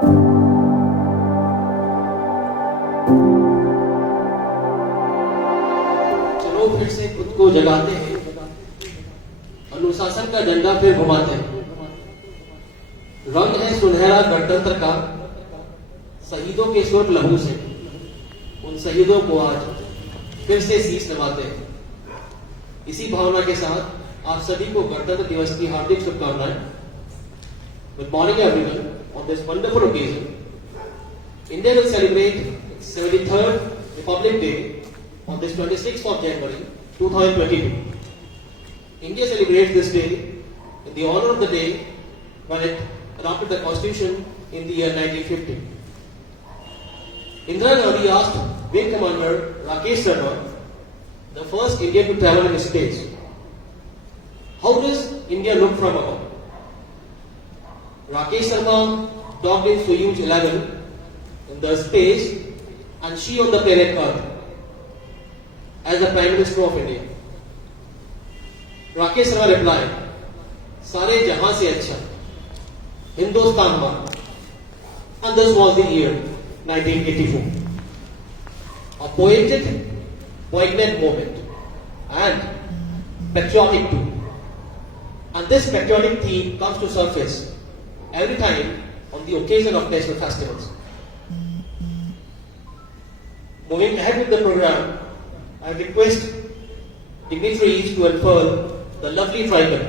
चलो फिर से खुद को जगाते हैं, अनुशासन का झंडा फिर घुमाते हैं। रंग है सुनहरा गणतंत्र का, शहीदों के स्वर्ग लहू से, उन शहीदों को आज फिर से शीश नवाते हैं। इसी भावना के साथ आप सभी को गणतंत्र दिवस की हार्दिक शुभकामनाएं। Good morning everyone. On this wonderful occasion, India will celebrate its 73rd Republic Day on this 26th of January 2022. India celebrates this day in the honor of the day when it adopted the Constitution in the year 1950. Indira Gandhi asked Wing Commander Rakesh Sharma, the first Indian to travel in space, how does India look from above? Rakesh Sharma docked in Soyuz 11 in the space and she on the planet Earth as the Prime Minister of India. Rakesh Sharma replied, सारे जहां से अच्छा हिंदुस्तान हमारा. And this was the year 1984. A poetic, poignant moment and patriotic too. And this patriotic theme comes to surface every time on the occasion of national festivals. Moving ahead with the program, I request dignitaries to unfurl the lovely tribal.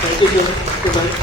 Thank you, sir. Good night.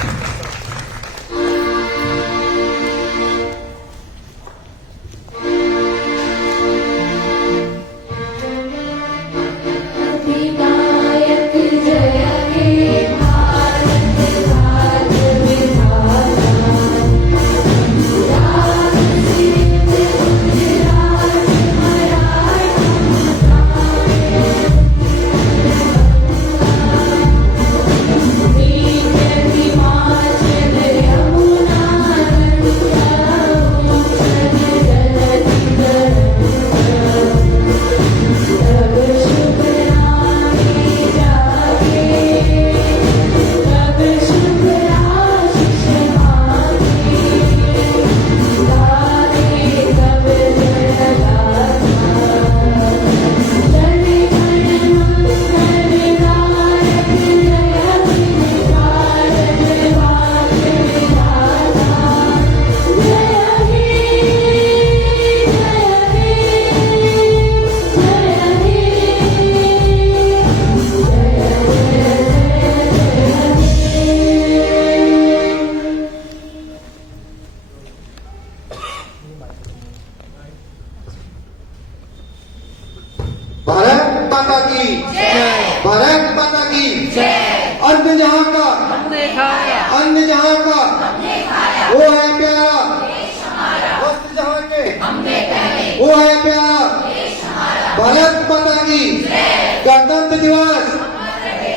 Bharat माता की जय। भारत माता की जय। अन्न जहाँ का हमने खाया, अन्न जहाँ का हमने खाया, वो है प्यारा देश हमारा, वस्त्र जहाँ के हमने पहने, वो है प्यारा देश हमारा। भारत माता की जय। गणतंत्र दिवस,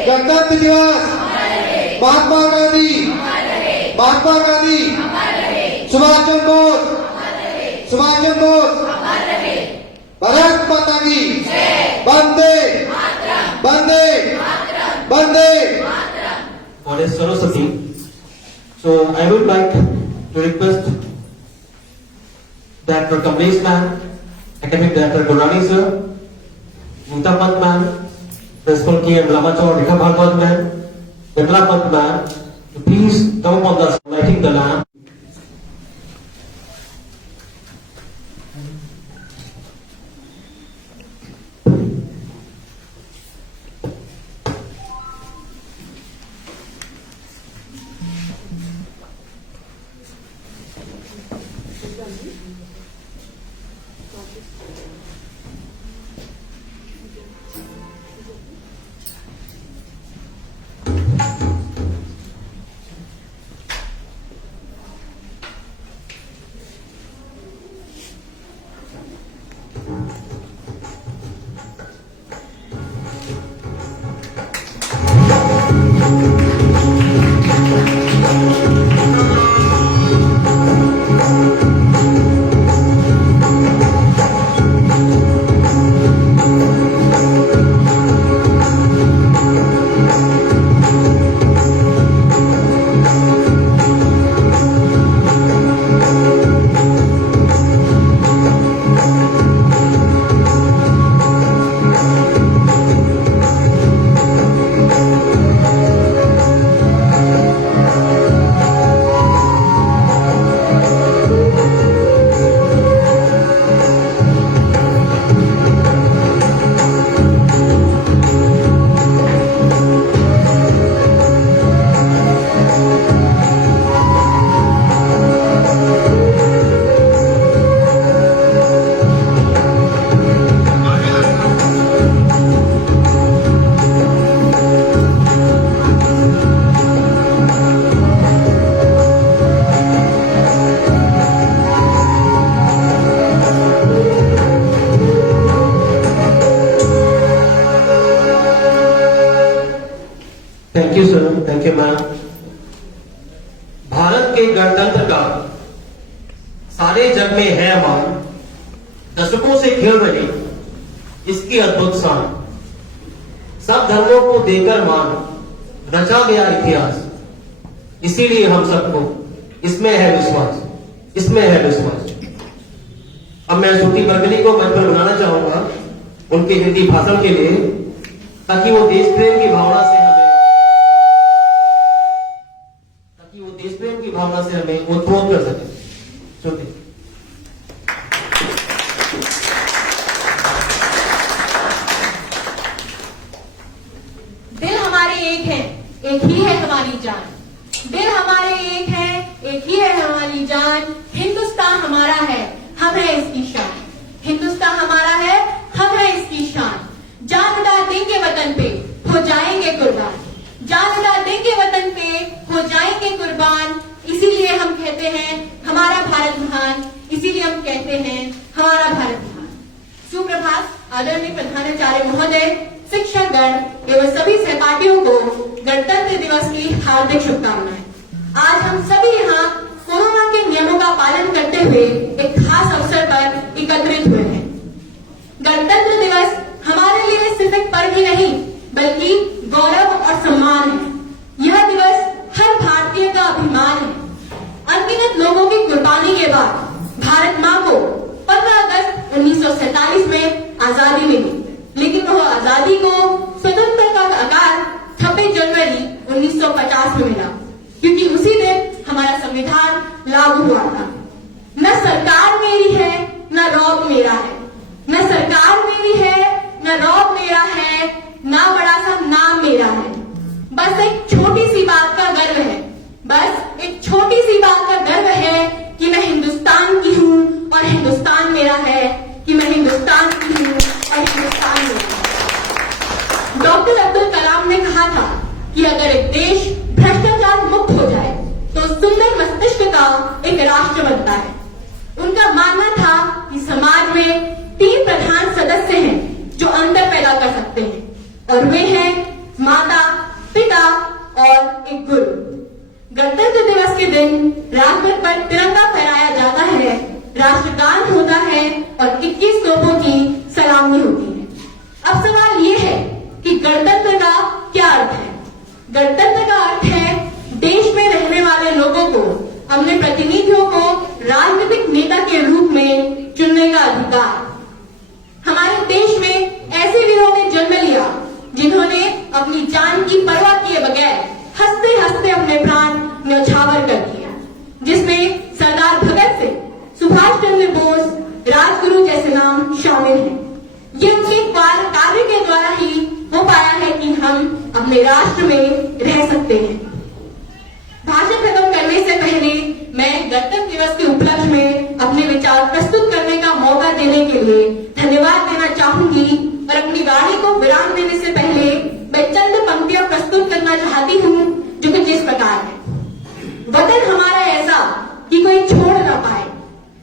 गणतंत्र दिवस, महात्मा गांधी, महात्मा गांधी, सुभाष चंद्र बोस, सुभाष चंद्र बोस, भारत माता की वंदे वंदे वंदे। Goddess Saraswati. So I would like to request Dr. Kamlesh ma'am, Academic Director Gulani sir, Nita Pant ma'am, Principal K.M. Ramachar, Rekha Bhagwat ma'am, Vimla Pant ma'am, to please come up on the lighting the lamp. सुनाया। भारत के गणतंत्र का सारे जग में है मान, दशकों से खेल रही इसकी अद्भुत शान। सब धर्मों को देकर मान रचा गया इतिहास, इसीलिए हम सबको इसमें है विश्वास, इसमें है विश्वास। अब मैं श्रुति बरगली को मंच पर बुलाना चाहूंगा उनके हिंदी भाषण के लिए, ताकि वो देश प्रेम की भावना से हमें उत्प्रोत कर सके। श्रुति। दिल हमारे एक है, एक ही है हमारी जान। दिल हमारे एक है, एक ही है हमारी जान। हिंदुस्तान हमारा है, हम है इसकी शान। हिंदुस्तान हमारा है, हम है इसकी शान। जान लगा देंगे वतन पे, हो जाएंगे कुर्बान। जान लगा देंगे वतन पे, हो जाएंगे कुर्बान। इसीलिए हम कहते हैं हमारा भारत महान, इसीलिए हम कहते हैं हमारा भारत महान। सुप्रभात आदरणीय प्रधानाचार्य महोदय, शिक्षकगण एवं सभी सहपाठियों को गणतंत्र दिवस की हार्दिक शुभकामनाएं। आज हम सभी यहाँ कोरोना के नियमों का पालन करते हुए एक खास अवसर पर एकत्रित हुए हैं। गणतंत्र दिवस हमारे लिए सिर्फ एक पर्व ही नहीं, बल्कि गौरव और सम्मान है। यह दिवस हर भारतीय का अभिमान है। अनगिनत लोगों की कुर्बानी के बाद भारत माँ को 15 अगस्त 1947 में आजादी मिली, लेकिन वह आजादी को स्वतंत्रता का आकार 26 जनवरी 1950 में मिला, क्योंकि उसी दिन हमारा संविधान लागू हुआ था। न सरकार मेरी है, न रौब मेरा है। न सरकार मेरी है, न रौब मेरा है, ना बड़ा सा नाम मेरा है। बस एक छोटी सी बात का गर्व है, बस एक छोटी सी बात का गर्व है कि मैं हिंदुस्तान की हूँ और हिंदुस्तान मेरा है, कि मैं हिंदुस्तान की हूँ और हिंदुस्तान मेरा है। डॉक्टर अब्दुल कलाम ने कहा था कि अगर एक देश भ्रष्टाचार मुक्त हो जाए तो सुंदर मस्तिष्क का एक राष्ट्र बनता है। उनका मानना था कि समाज में 3 प्रधान सदस्य हैं जो अंतर पैदा कर सकते हैं, और वे हैं माता, पिता और एक गुरु। गणतंत्र दिवस के दिन राजपथ पर तिरंगा फहराया जाता है, राष्ट्रगान होता है और 21 तोपों की सलामी होती है। अब सवाल ये है कि गणतंत्र का क्या अर्थ है? गणतंत्र का अर्थ है देश में रहने वाले लोगों को, अपने प्रतिनिधियों को राजनीतिक नेता के रूप में चुनने का अधिकार। हमारे देश में ऐसे वीरों ने जन्म लिया जिन्होंने अपनी जान की परवाह किए बगैर हंसते हंसते अपने प्राण न्यौछावर कर दिया, जिसमें सरदार भगत सिंह, सुभाष चंद्र बोस, राजगुरु जैसे नाम शामिल हैं। ये उनके कार्य के द्वारा ही हो पाया है कि हम अपने राष्ट्र में रह सकते हैं। भाषण खत्म करने से पहले मैं गणतंत्र दिवस के उपलक्ष्य में अपने विचार प्रस्तुत करने का मौका देने के लिए धन्यवाद देना चाहूंगी, और अपनी वाणी को विराम देने से पहले मैं चंद पंक्तियां प्रस्तुत करना चाहती हूँ, जो कुछ इस प्रकार है। वतन हमारा ऐसा कि कोई छोड़ ना पाए,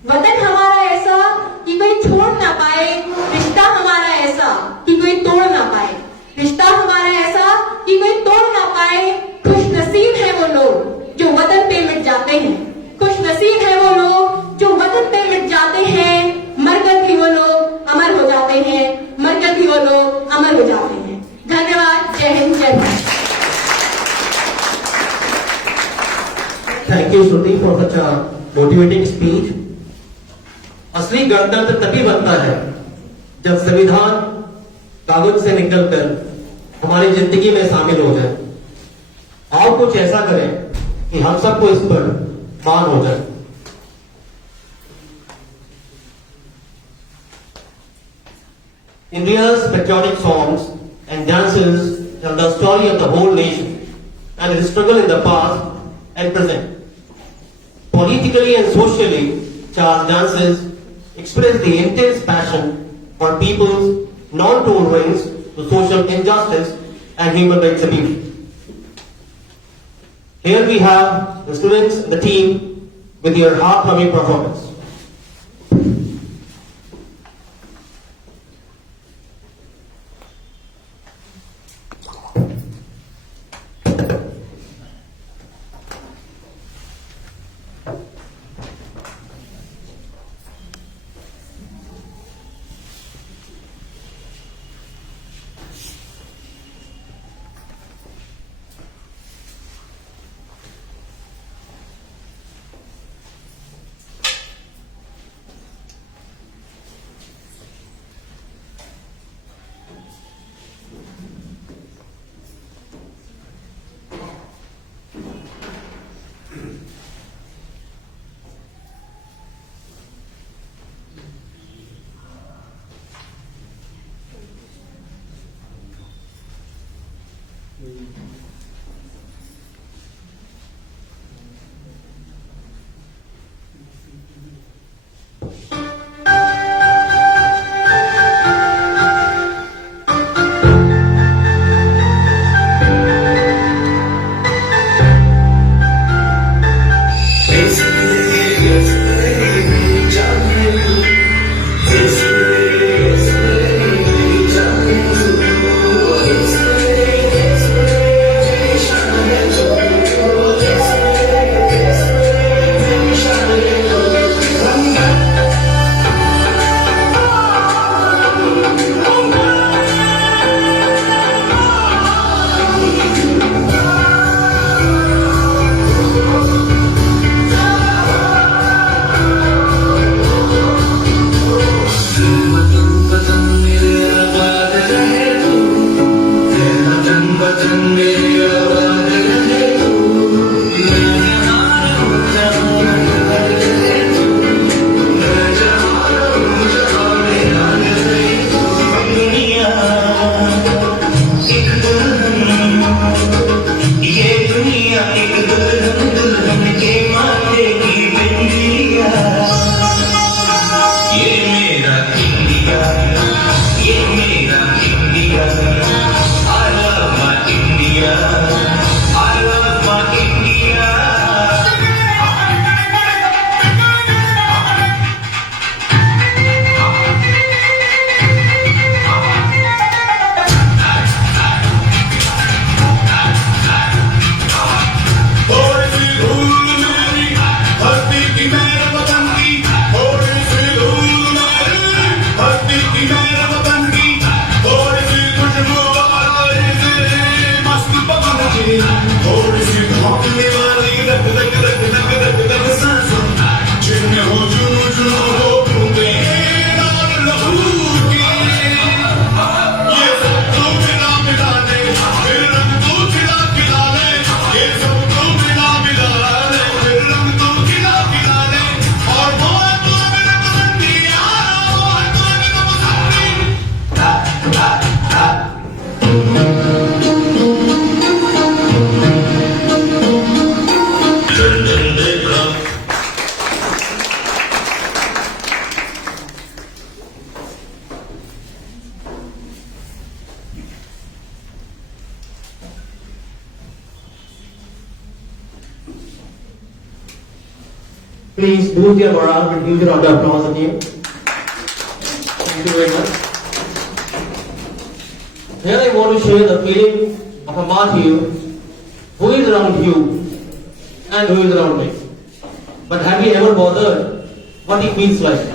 वतन हमारा ऐसा कि कोई छोड़ ना पाए, रिश्ता हमारा ऐसा कि कोई तोड़ ना पाए, रिश्ता हमारा ऐसा कि कोई तोड़ ना पाए। खुश नसीब है वो लोग जो वतन पे मिट जाते हैं, खुश नसीब है वो लोग जो वतन पे मिट जाते हैं। मरकर भी वो लोग अमर हो जाते हैं, मरकर भी वो लोग अमर हो जाते हैं। धन्यवाद। जय हिंद, जय Bharat. Thank you Shruti for such a motivating speech. असली गणतंत्र तभी बनता है जब संविधान कागज से निकलकर हमारी जिंदगी में शामिल हो जाए, और कुछ ऐसा करें कि हम सबको इस पर मान हो जाए। India's patriotic songs and dances tell the story of the whole nation and its struggle in the past and present. Politically and socially charged dances express the intense passion for people's non-tolerance to social injustice and human rights abuse. Here we have the students and the team with their heart-warming performance. Please boost your morale with huge round of applause again. Thank you very much. Here I want to share the feeling of a martyr who is around you and who is around me. But have you ever bothered what he feels like?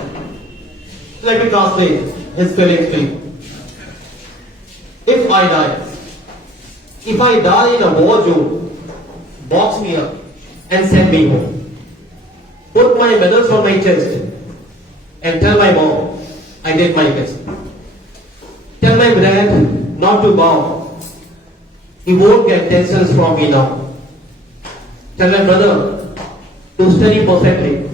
Let me translate his feelings to you. If I die in a war zone, box me up and send me home. Put my medals on my chest and tell my mom I did my best. Tell my dad not to bow. He won't get tensions from me now. Tell my brother to study perfectly.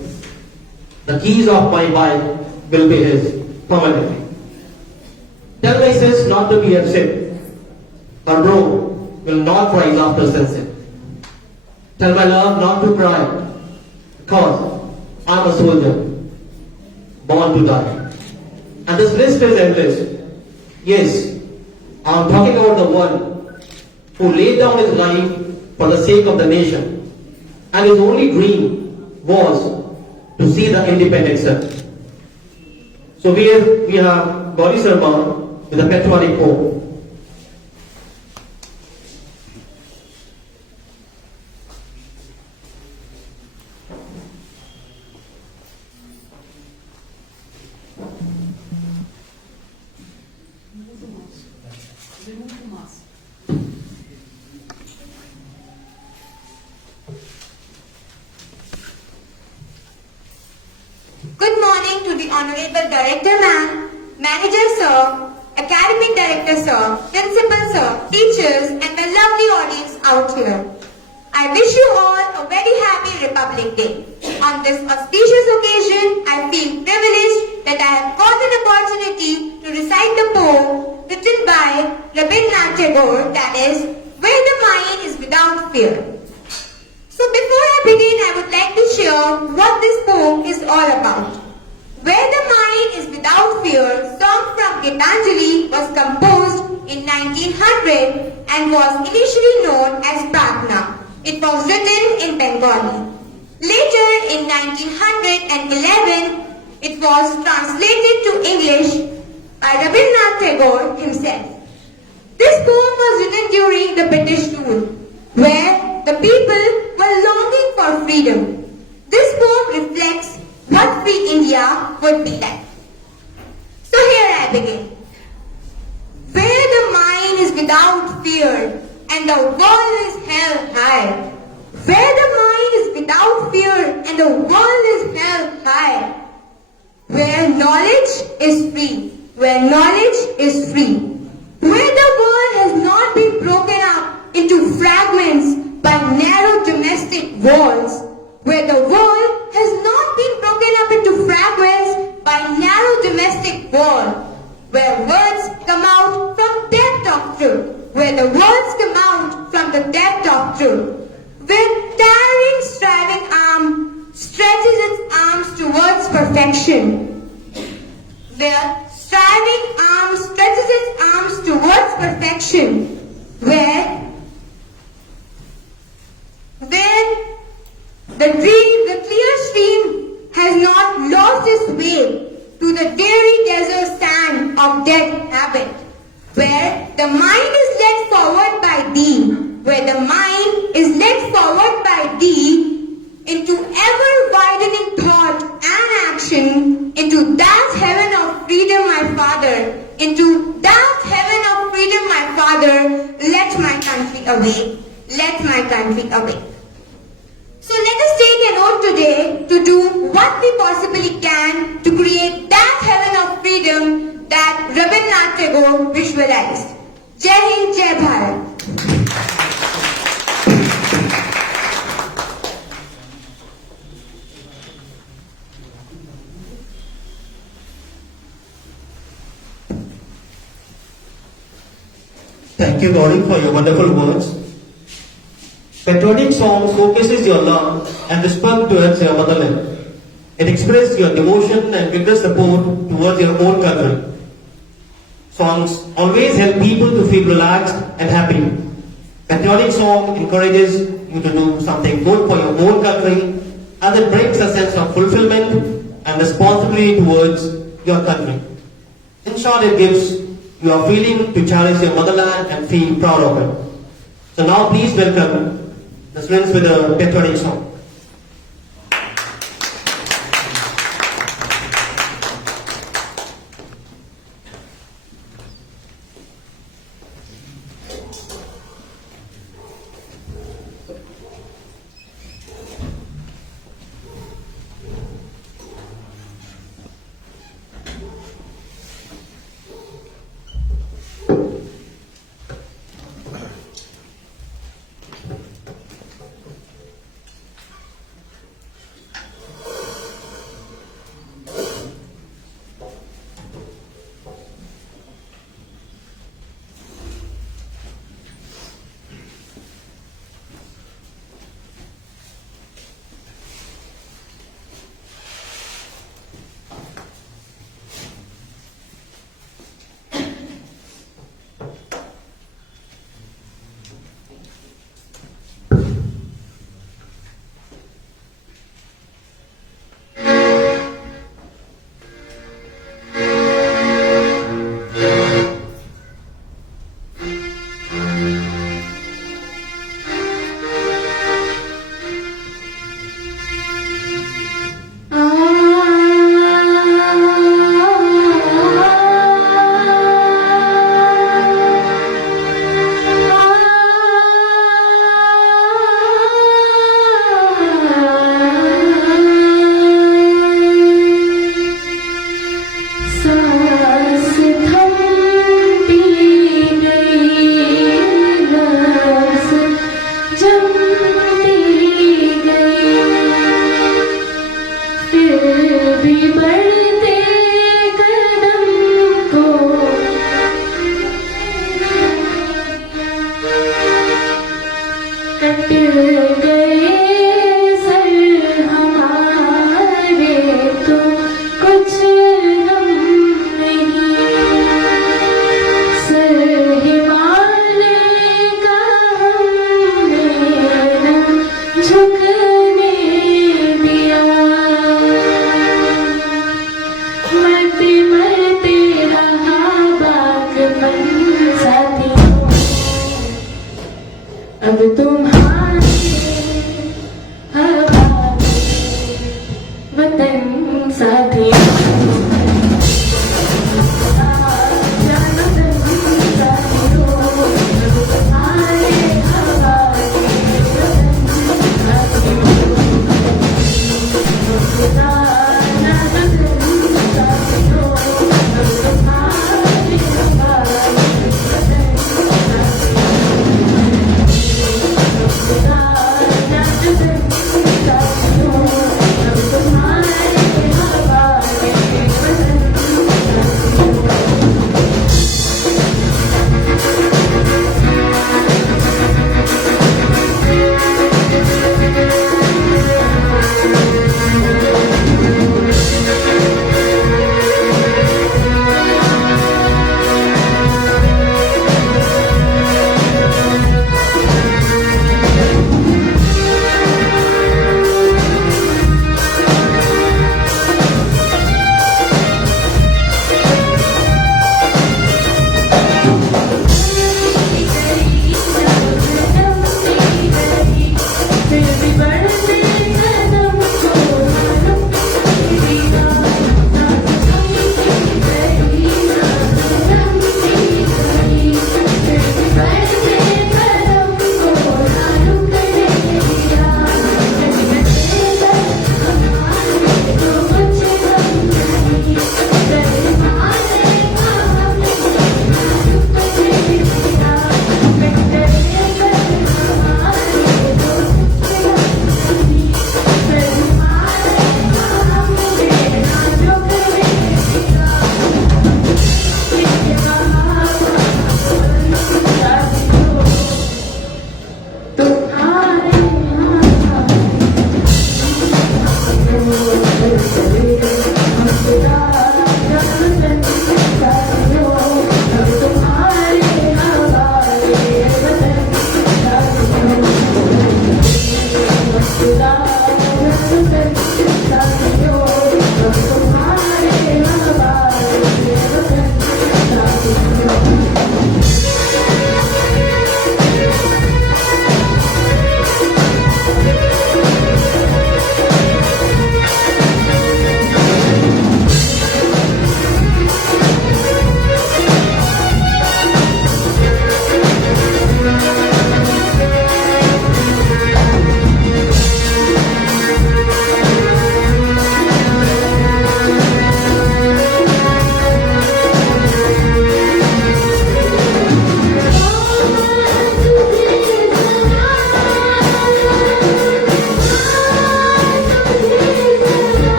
The keys of my bike will be his permanently. Tell my sis not to be upset. Her bro will not rise after sunset. Tell my love not to cry, because I'm a soldier, born to die. And this list is endless. Yes, I'm talking about the one who laid down his life for the sake of the nation, and his only dream was to see the independent sun. So here we have Gauri Sharma with a patriotic poem. Good morning to the Honorable Director Ma'am, Manager Sir, Academic Director Sir, Principal Sir, teachers and my lovely audience out here. I wish you all a very happy Republic Day. On this auspicious occasion, I feel privileged that I have got an opportunity to recite the poem written by Rabindranath Tagore, that is, Where the Mind is Without Fear. So before I begin, I would like to share what this poem is all about. Where the Mind is Without Fear, song from Gitanjali, was composed in 1900 and was initially known as Pratna. It was written in Bengali. Later in 1911, it was translated to English by Rabindranath Tagore himself. This poem was written during the British rule, where the people were longing for freedom. This poem reflects what free India would be like. So here I begin. Where the mind is without fear and the world is held high. Where the mind is without fear and the world is held high. Where knowledge is free. Where knowledge is free. Where the world has not been broken up into fragments by narrow domestic walls, where the world has not been broken up into fragments by narrow domestic wall, where words come out from depth of truth, where the words come out from the depth of truth, where tiring, striving arm stretches its arms towards perfection, where striving arm stretches its arms towards perfection, where the clear stream has not lost its way to the dreary desert sand of dead habit, where the mind is led forward by thee, where the mind is led forward by thee into ever-widening thought and action, into that heaven of freedom, my Father, into that heaven of freedom, my Father, let my country awake, let my country awake. So let us take an oath today to do what we possibly can to create that heaven of freedom that Rabindranath Tagore visualized. Jai Hind, Jai Bharat. Thank you, Gauri, for your wonderful words. Patriotic song showcases your love and respect towards your motherland. It expresses your devotion and vigorous support towards your own country. Songs always help people to feel relaxed and happy. Patriotic song encourages you to do something good for your own country, as it brings a sense of fulfillment and responsibility towards your country. In short, it gives you a feeling to cherish your motherland and feel proud of it. So now please welcome the students with a patriotic song.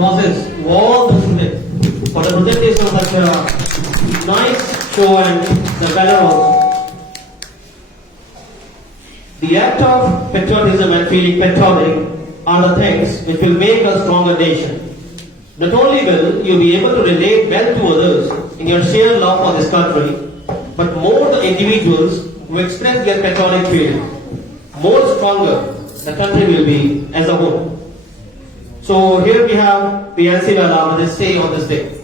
process to all the students for the presentation of such a nice show and the banner also. The act of patriotism and feeling patriotic are the things which will make a stronger nation. Not only will you be able to relate well to others in your shared love for this country, but more the individuals who express their patriotic feeling, more stronger the country will be as a whole. So here we have the LC Wala with his say on this day.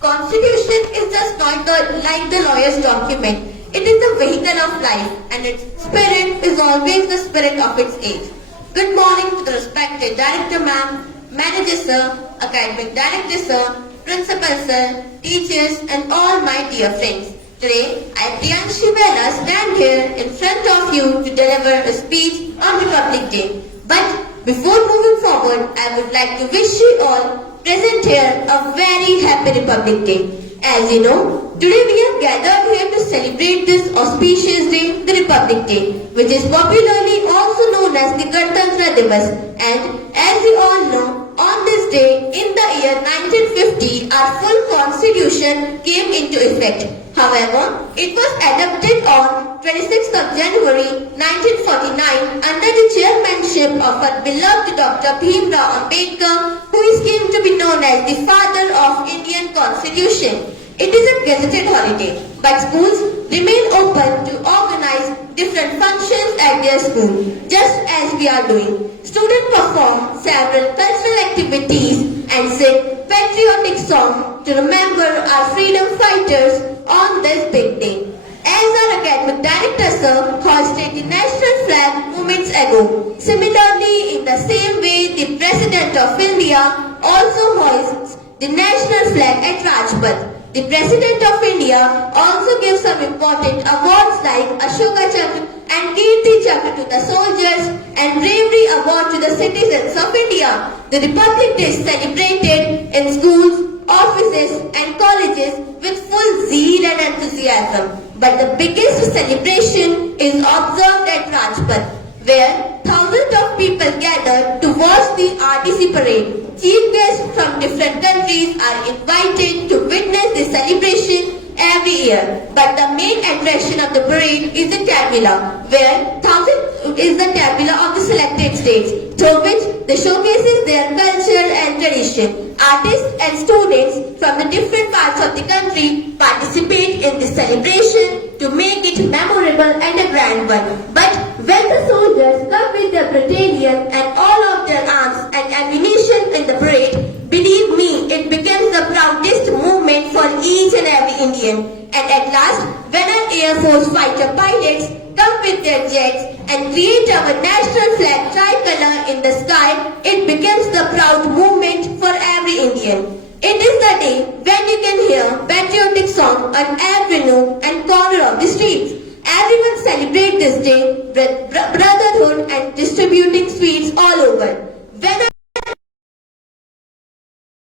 Constitution is just not like the lawyer's document. It is the vehicle of life, and its spirit is always the spirit of its age. Good morning to the respected Director Ma'am, Manager Sir, Academic Director Sir, Principal Sir, teachers and all my dear friends. Today, I, Priyanshi Vela, stand here in front of you to deliver a speech on Republic Day. But before moving forward, I would like to wish you all present here a very happy Republic Day. As you know, today we have gathered here to celebrate this auspicious day, the Republic Day, which is popularly also known as the Ganatantra Divas. And as you all know, on this day in the year 1950, our full constitution came into effect. However, it was adopted on 26th of January 1949 under the chairmanship of our beloved Dr. Bhimrao Ambedkar, who is came to be known as the father of Indian Constitution. It is a gazetted holiday, but schools remain open to organize different functions at their school, just as we are doing. Students perform several cultural activities and sing patriotic songs to remember our freedom fighters on this big day. As our academic director sir hoisted the national flag moments ago, similarly in the same way the President of India also hoists the national flag at Rajpath. The President of India also gives some important awards like Ashoka Chakra and Kirti Chakra to the soldiers and Bravery Award to the citizens of India. The Republic Day is celebrated in schools, offices and colleges with full zeal and enthusiasm. But the biggest celebration is observed at Rajpath, where thousands of people gather to watch the RTC parade. Chief guests from different countries are invited to witness the celebration every year. But the main attraction of the parade is the tabula, where thousands is the tabula of the selected states, through which they showcases their culture and tradition. Artists and students from the different parts of the country participate in the celebration to make it memorable and a grand one. But when the soldiers come with their battalion and all of their arms and ammunition in the parade, believe me, it becomes the proudest moment for each and every Indian. And at last, when our Air Force fighter pilots come with their jets and create our national flag tricolor in the sky, it becomes the proud moment for every Indian. It is the day when you can hear patriotic song on every nook and corner of the streets. Everyone celebrate this day with brotherhood and distributing sweets all over. When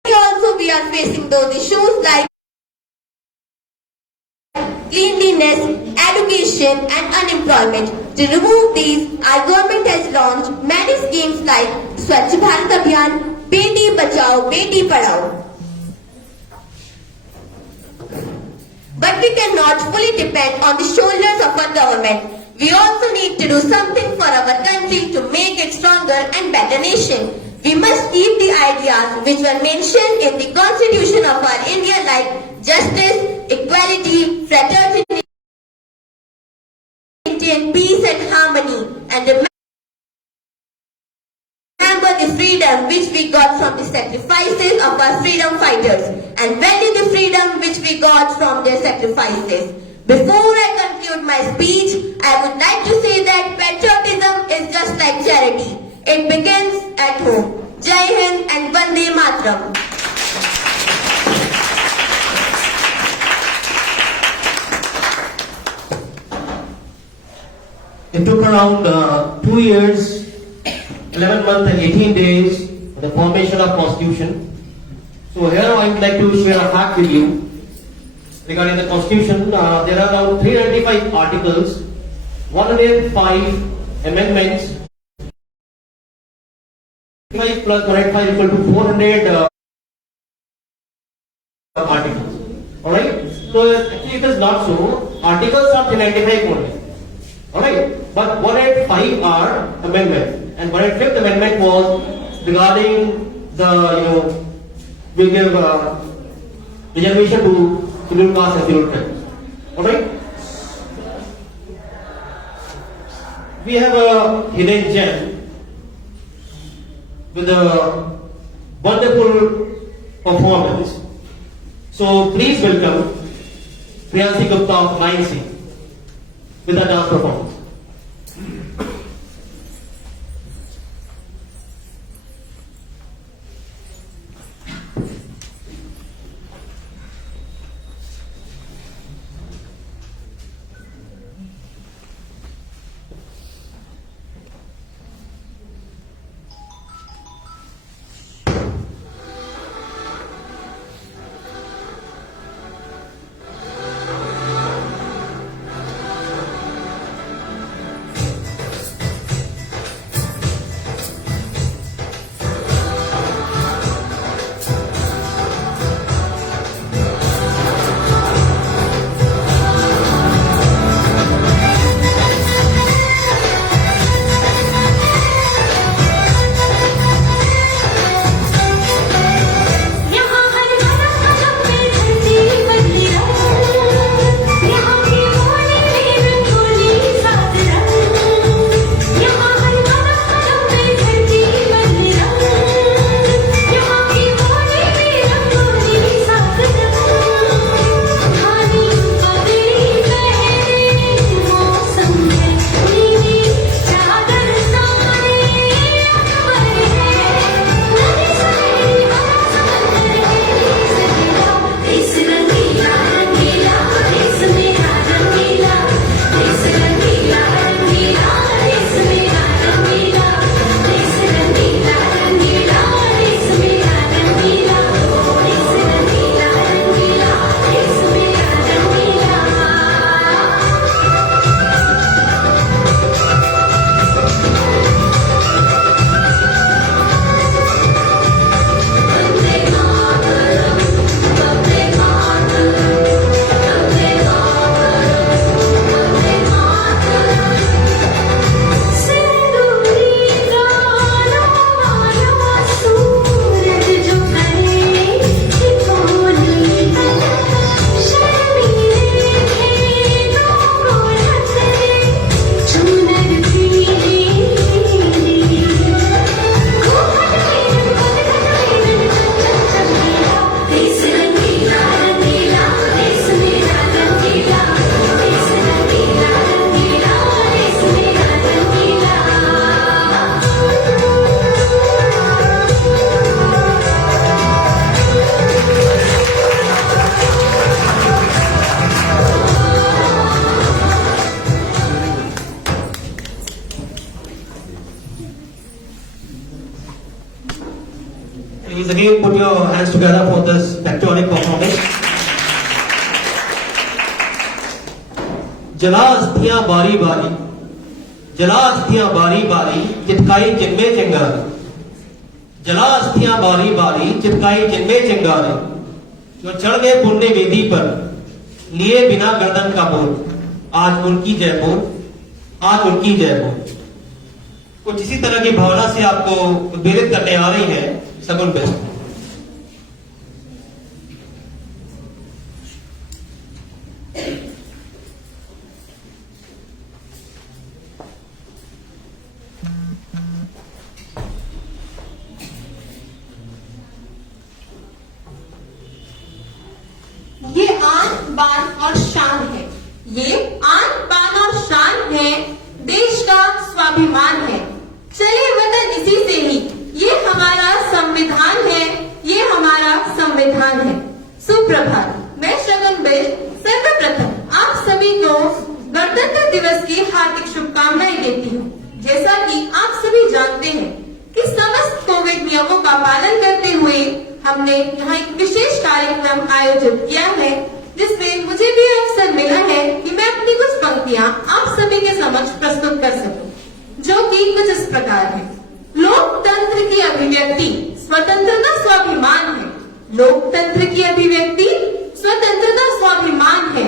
also we are facing those issues like cleanliness, education and unemployment. To remove these, our government has launched many schemes like Swachh Bharat Abhiyan, Beti Bachao, Beti Padhao. But we cannot fully depend on the shoulders of our government. We also need to do something for our country to make it stronger and better nation. We must keep the ideas which were mentioned in the constitution of our India like justice, equality, fraternity, peace and harmony, and remember the freedom which we got from the sacrifices of our freedom fighters and value the freedom which we got from their sacrifices. Before I conclude my speech, I would like to say that patriotism is just like charity. It begins at home. Jai Hind and Vande Mataram. It took around 2 years, 11 months and 18 days for the formation of Constitution. So here I would like to share a fact with you regarding the Constitution. There are around 395 articles, 105 amendments. 5 plus 105 equal to 400 articles. Alright? So actually it is not so. Articles are 395 only. Alright? But 105 are amendments. And 105th amendment was regarding the, we give reservation to scheduled caste and scheduled tribes. Alright? We have a hidden gem with a wonderful performance. So please welcome Priyansi Gupta of 9C with a dance performance. Please again put your hands together for this patriotic performance. जला अस्थियां बारी बारी, जला अस्थियां बारी बारी, चितकाई जिनमें चिंगारी, जला अस्थियां बारी बारी, चितकाई जिनमें चिंगारी, जो चढ़ गए पुण्य वेदी पर लिए बिना गर्दन का बोल, आज उनकी जय बोल, आज उनकी जय बोल। कुछ इसी तरह की भावना से आपको उद्वेलित करने आ रही है सगुन बेस्ट। ये आन बान और शान है, ये आन बान और शान है, देश का स्वाभिमान है। चले वतन इसी से ही, ये हमारा संविधान है, ये हमारा संविधान है। सुप्रभात, मैं शगुन बेस्ट सर्वप्रथम आप सभी को गणतंत्र दिवस की हार्दिक शुभकामनाएं देती हूँ। जैसा कि आप सभी जानते हैं कि समस्त कोविड नियमों का पालन करते हुए हमने यहाँ एक विशेष कार्यक्रम आयोजित किया है, जिसमें मुझे भी अवसर मिला है कि मैं अपनी कुछ पंक्तियाँ आप सभी के समक्ष प्रस्तुत कर सकूं, जो कि कुछ इस प्रकार है। लोकतंत्र की अभिव्यक्ति स्वतंत्रता स्वाभिमान है। लोकतंत्र की अभिव्यक्ति स्वतंत्रता स्वाभिमान है।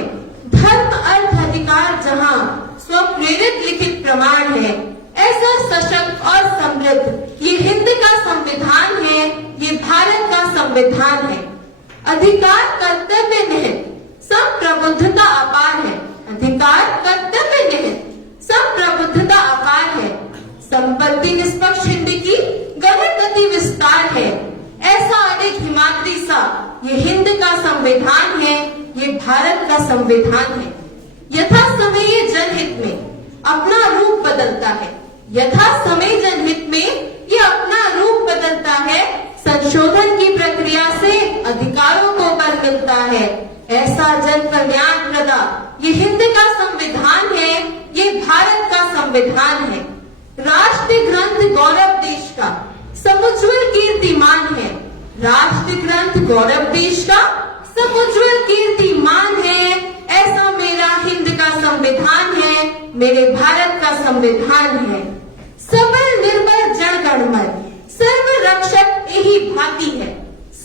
धर्म अर्थ अधिकार जहाँ स्वप्रेरित लिखित प्रमाण है। ऐसा सशक्त और समृद्ध ये हिंद का संविधान है, ये भारत का संविधान है। अधिकार कर्तव्य निहित संप्रबुद्धता अपार है। अधिकार कर्तव्य निहित संप्रबुद्धता अपार है। संपत्ति निष्पक्ष हिंद की गगन गति विस्तार है। ऐसा अनेक हिमाद्री सा ये हिंद का संविधान है, ये भारत का संविधान है। यथा समय ये जनहित में अपना रूप बदलता है। यथा समय जनहित में ये अपना रूप बदलता है। संशोधन की प्रक्रिया से अधिकारों को बल मिलता है। ऐसा जन कल्याण प्रदा ये हिंद का संविधान है, ये भारत का संविधान है। राष्ट्र ग्रंथ गौरव देश का समुज्ज्वल कीर्तिमान है। राष्ट्र ग्रंथ गौरव देश का समुज्ज्वल कीर्तिमान है। ऐसा मेरा हिंद का संविधान है, मेरे भारत का संविधान है। सबल निर्बल जन गणमन सर्व रक्षक यही भांति है।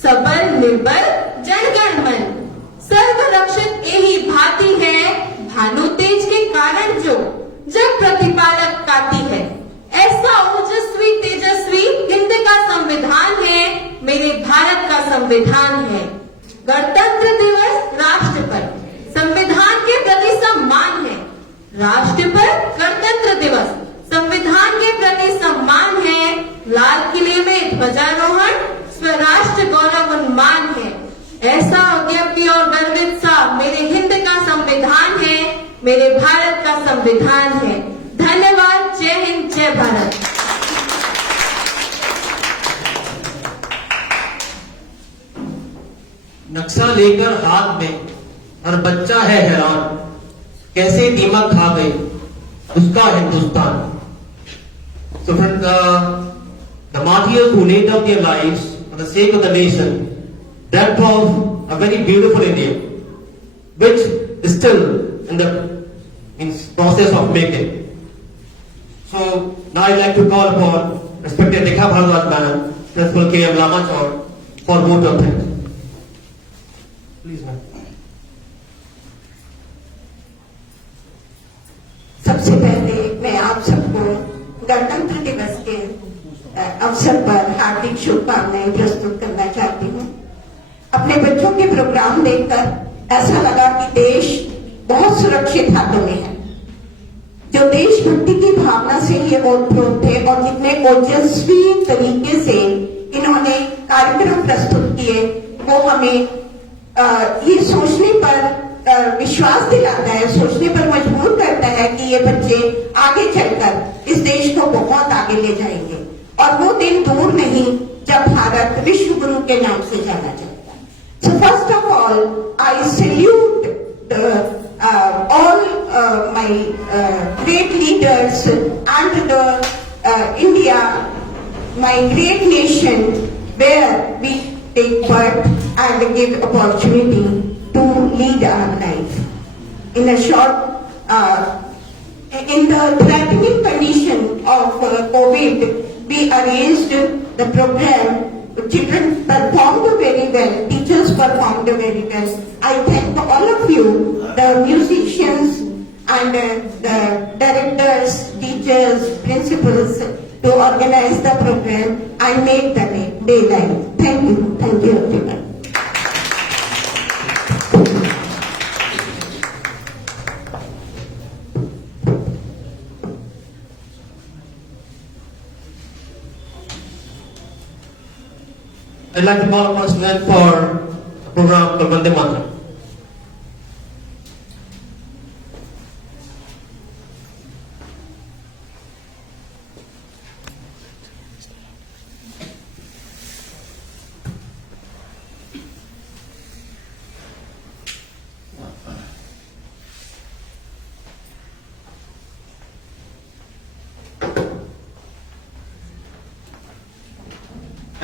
सबल निर्बल जन गणमन सर्व रक्षक यही भांति है। भानु तेज के कारण जो जब प्रतिपालक काती है। ऐसा ओजस्वी तेजस्वी हिंद का संविधान है, मेरे भारत का संविधान है। गणतंत्र दिवस राष्ट्र पर संविधान के प्रति सम्मान है। राष्ट्र पर गणतंत्र दिवस संविधान के प्रति सम्मान है। लाल किले में ध्वजारोहण स्वराष्ट्र गौरव उन्मान है। ऐसा उद्यमी और गर्वित सा मेरे हिंद का संविधान है, मेरे भारत का संविधान है। धन्यवाद। जय हिंद, जय भारत। नक्शा लेकर हाथ में और बच्चा है हैरान, कैसे दीमक खा गई उसका Hindustan. So friends, the martyrs who laid down their lives for the sake of the nation dreamt of a very beautiful India, which is still in the process of making. So now I'd like to call upon respected Rekha Bhardwaj ma'am, Principal K.M. Lamachor, for vote of thanks. Please, ma'am. सबसे पहले मैं आप सबको गणतंत्र दिवस के अवसर पर हार्दिक शुभकामनाएं प्रस्तुत करना चाहती हूँ। अपने बच्चों के प्रोग्राम देखकर ऐसा लगा कि देश बहुत सुरक्षित हाथों में है। जो देशभक्ति की भावना से ये ओतप्रोत थे और जितने ओजस्वी तरीके से इन्होंने कार्यक्रम प्रस्तुत किए, वो हमें ये सोचने पर विश्वास दिलाता है, सोचने पर मजबूर करता है कि ये बच्चे आगे चलकर इस देश को बहुत आगे ले जाएंगे। और वो दिन दूर नहीं जब भारत विश्व गुरु के नाम से जाना जाएगा। So first of all, I salute all my great leaders and the India, my great nation, where we take part and give opportunity to lead our life. In a short, in the threatening condition of COVID, we arranged the program. Children performed very well, teachers performed very well. I thank all of you, the musicians and the directors, teachers, principals, to organize the program and make the day live. Thank you everyone. I'd like to call upon students for a program called Vande Mataram.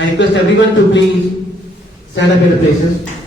I request everyone to please stand up in the places.